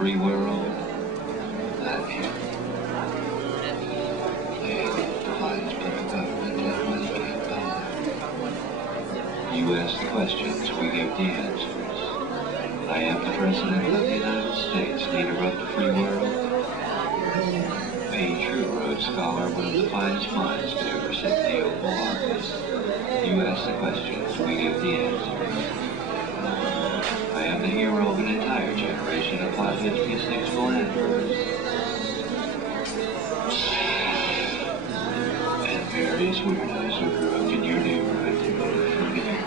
free world? That here. You ask the questions, we give the answers. I am the President of the United States, leader of the free world. A true Rhodes Scholar, one of the finest minds to ever sit in the Oval Office. You ask the questions, we give the answers. I am the hero of an entire generation of Plot 56 philanderopers. And various weirdos who grew up in your neighborhood.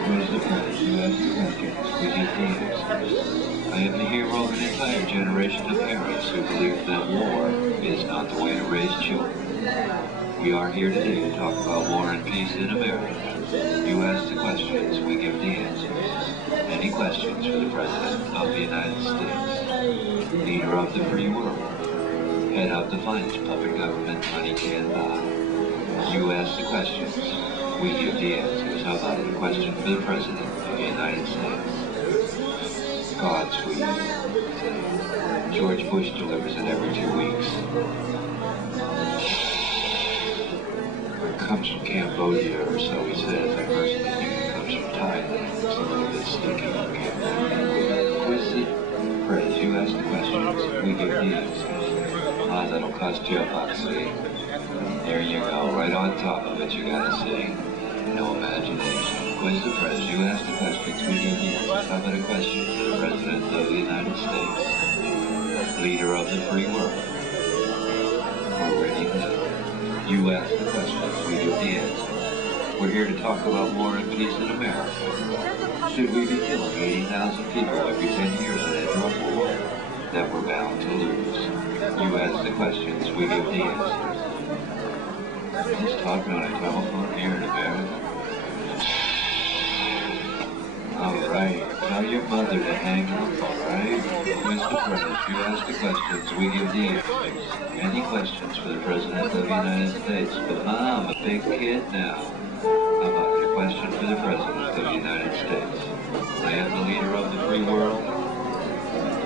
Where's the prez? You ask the questions, we give the answers. I am the hero of an entire generation of parents who believe that war is not the way to raise children. We are here today to talk about war and peace in America. You ask the questions, we give the answers. Any questions for the President of the United States? Leader of the free world. Head of the finest puppet government money can buy. You ask the questions, we give the answers. How about a question for the President of the United States? Godspeed. George Bush delivers it every 2 weeks. Comes from Cambodia, or so he says. I personally think it comes from Thailand. It's a little bit sticky from Cambodia. Twisted prez, you ask the questions, we give the answers. Ah, that'll cost you a buck, see? There you go, right on top of it, you gotta see. No imagination. Quiz the prez, you ask the questions, we give the answers. How about a question for the President of the United States? Leader of the free world. Already know. You ask the questions, we give the answers. We're here to talk about war and peace in America. Should we be killing 80,000 people every 10 years in a drug war that we're bound to lose? You ask the questions, we give the answers. He's talking on a telephone here in America. Alright, tell your mother to hang up, alright? Mr. President, you ask the questions, we give the answers. Any questions for the President of the United States? But I'm a big kid now. How about a question for the President of the United States? I am the leader of the free world.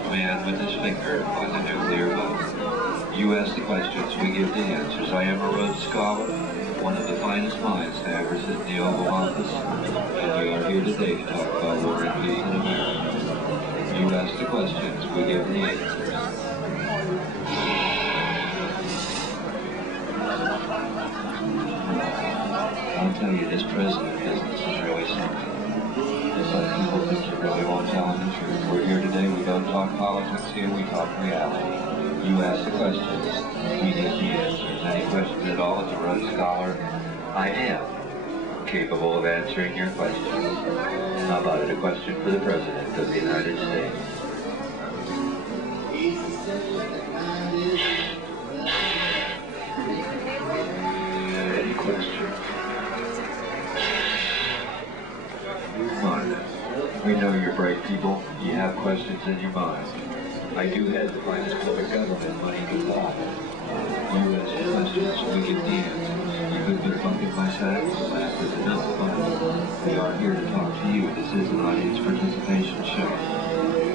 Man with his finger on the nuclear bomb. You ask the questions, we give the answers. I am a Rhodes Scholar, one of the finest minds to ever sit in the Oval Office, and we are here today to talk about war and peace in America. You ask the questions, we give the answers. I'll tell you, this president business is really something. It's like people think you really won't tell them the truth. We're here today, we don't talk politics here, we talk reality. You ask the questions, we give the answers. Any questions at all as a Rhodes Scholar? I am capable of answering your questions. How about it, a question for the President of the United States? Any questions? We know you're bright people. You have questions in your mind. I do head the finest public government money can buy. You ask questions, we get the answers. You could put funk in my sack, so laugh is enough fun. We are here to talk to you. This is an audience participation show.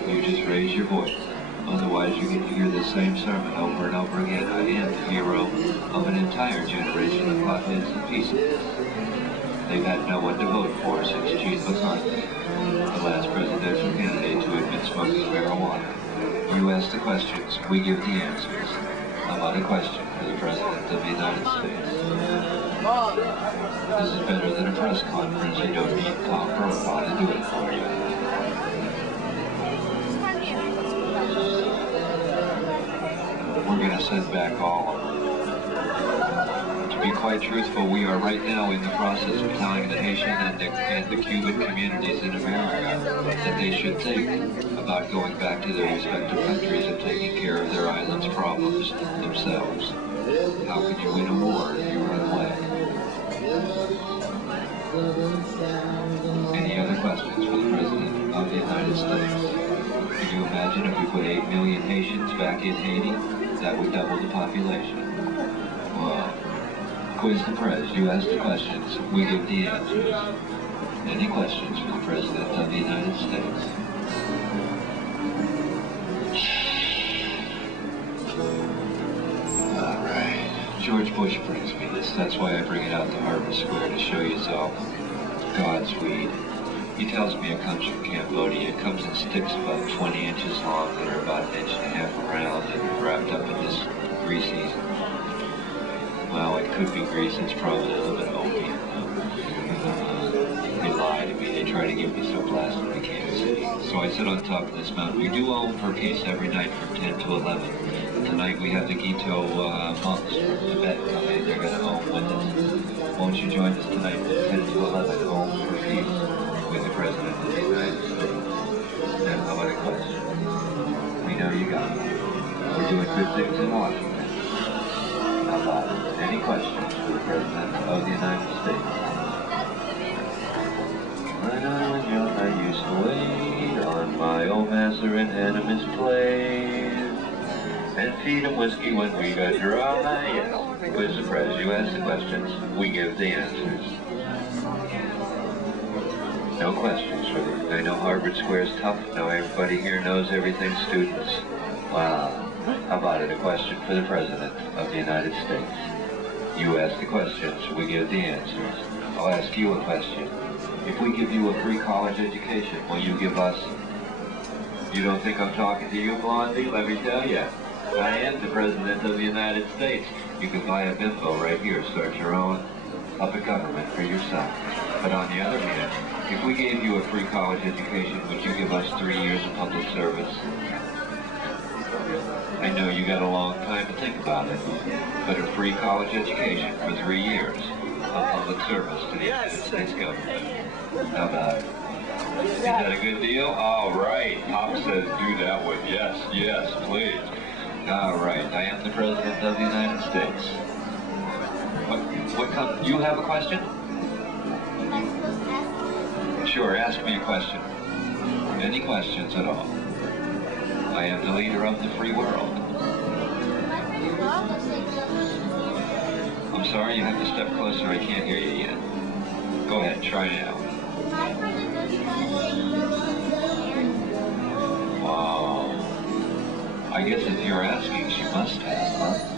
You just raise your voice. Otherwise, you get to hear the same sermon over and over again. I am the hero of an entire generation of potheads and pieces. They've had no one to vote for since Gene McCarthy, the last presidential candidate to admit smoking marijuana. You ask the questions, we give the answers. How about a question for the President of the United States? This is better than a press conference. You don't need Tom Brokaw to do it for you. We're going to send back all of them. To be quite truthful, we are right now in the process of telling the Haitian and the Cuban communities in America that they should think about going back to their respective countries and taking care of their island's problems themselves. How can you win a war if you run away? Any other questions for the President of the United States? Can you imagine if we put 8 million Haitians back in Haiti? That would double the population. Well, quiz the prez. You ask the questions, we give the answers. Any questions for the President of the United States? George Bush brings me this. That's why I bring it out to Harvard Square to show you all God's weed. He tells me it comes from Cambodia. It comes in sticks about 20 inches long that are about 1.5 inches around and wrapped up in this greasy, well, it could be grease. It's probably a little bit opium. They lie to me. They try to get me so blasted I can't see. So I sit on top of this mountain. We do own per piece every night from 10 to 11. Tonight we have the Gito monks from Tibet come in. They're going to own with us. Won't you join us tonight from 10 to 11, own per piece, with the President of the United States? Now, how about a question? We know you got it. We're doing good things in Washington. How about it? Any questions for the President of the United States? When I was young, I used to wait on my old master in Hanneman's place and feed him whiskey when we got dry. Yes, quiz the prez. You ask the questions, we give the answers. No questions for you. I know Harvard Square is tough. Now everybody here knows everything, students. Wow. How about it? A question for the President of the United States. You ask the questions, we give the answers. I'll ask you a question. If we give you a free college education, will you give us? You don't think I'm talking to you, Blondie? Let me tell you. I am the President of the United States. You can buy a bimbo right here, start your own puppet government for yourself. But on the other hand, if we gave you a free college education, would you give us 3 years of public service? I know you got a long time to think about it, but a free college education for 3 years of public service to the United States government. How about it? Is that a good deal? All right. Pop says do that one. Yes, yes, please. All right. I am the President of the United States. You have a question? Sure, ask me a question. Any questions at all? I am the leader of the free world. I'm sorry, you have to step closer. I can't hear you yet. Go ahead, try now. Wow. I guess if you're asking, she must have, huh?